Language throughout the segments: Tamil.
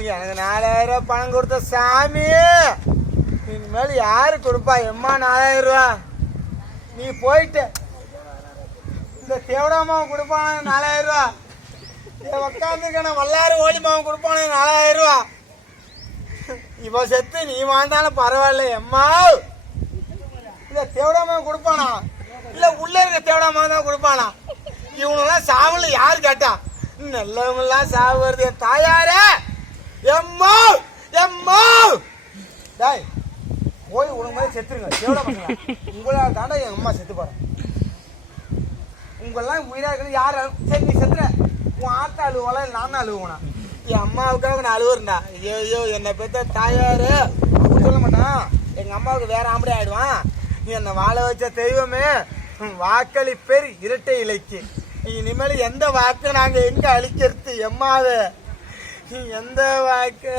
எனக்கு 4000 ரூபா பணம் கொடுத்த சாமி, இனிமேல் யாரு கொடுப்பா? எம்மா 4000 ரூபா நீ போயிட்டு இந்த தேவடாமாவை கொடுப்பான 4000 ரூபா, உட்காந்துருக்கான வல்லாறு ஓடிமாவை கொடுப்பான 4000 ரூபா. இவ செத்து நீ வாழ்ந்தாலும் பரவாயில்ல எம்மா. இல்ல தேவடாமாவை கொடுப்பானா இல்ல உள்ள இருக்க தேவடாமாவை தான் கொடுப்பானா? இவனெல்லாம் சாவுல யாரு கேட்டா? நல்லவங்கெல்லாம் சாவு வருது என் தாயாரே. எம்மா எம்மா டாய் போய் உனக்கு மாதிரி செத்துருங்க தேவடாமா. உங்களா தாண்டா என் அம்மா செத்து போறேன். உங்களெல்லாம் உயிரா இருக்கிறது யாரு? சரி நீ செத்துற, உன் ஆத்தா அழுவல நானும் அழுவுனா? என் அம்மாவுக்காக நான் அழுவுறேன்டா. ஐயோ என்னை பெற்ற தாயாரு அப்படின்னு சொல்ல மாட்டான். எங்க அம்மாவுக்கு வேற ஆம்படி ஆயிடுவான். நீ என்னை வாழ வச்ச தெய்வமே, வாக்களி பேர் இரட்டை இலைக்கு. இனிமேல் எந்த வாக்கு நாங்க எங்க அழிக்கிறது எம்மாவே? எந்த வாக்கு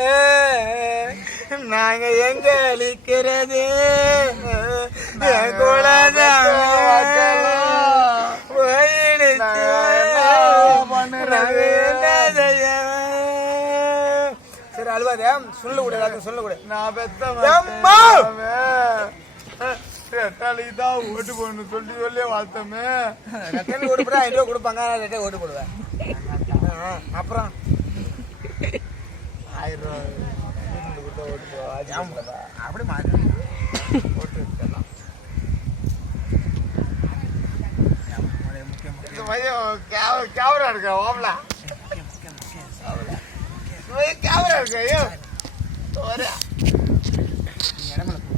நாங்க எங்க அழிக்கிறது? சரி அழுவாதே, சொல்ல கூட எல்லாத்தையும் சொல்ல கூட. நான் தான் ஓட்டு போடணும் சொல்லி சொல்லி வாழ்த்தமே. ரெட்டை ஓட்டு போட 5 ரூபா கொடுப்பாங்க, ரெட்டை ஓட்டு போடுவேன். அப்புறம் 1000 ரூபா ஓட்டு போவா அப்படி மாறி ஓட்டு எடுத்துடலாம். கேமரா இருக்க ஓம்ல கேமரா இருக்க. ஐயோ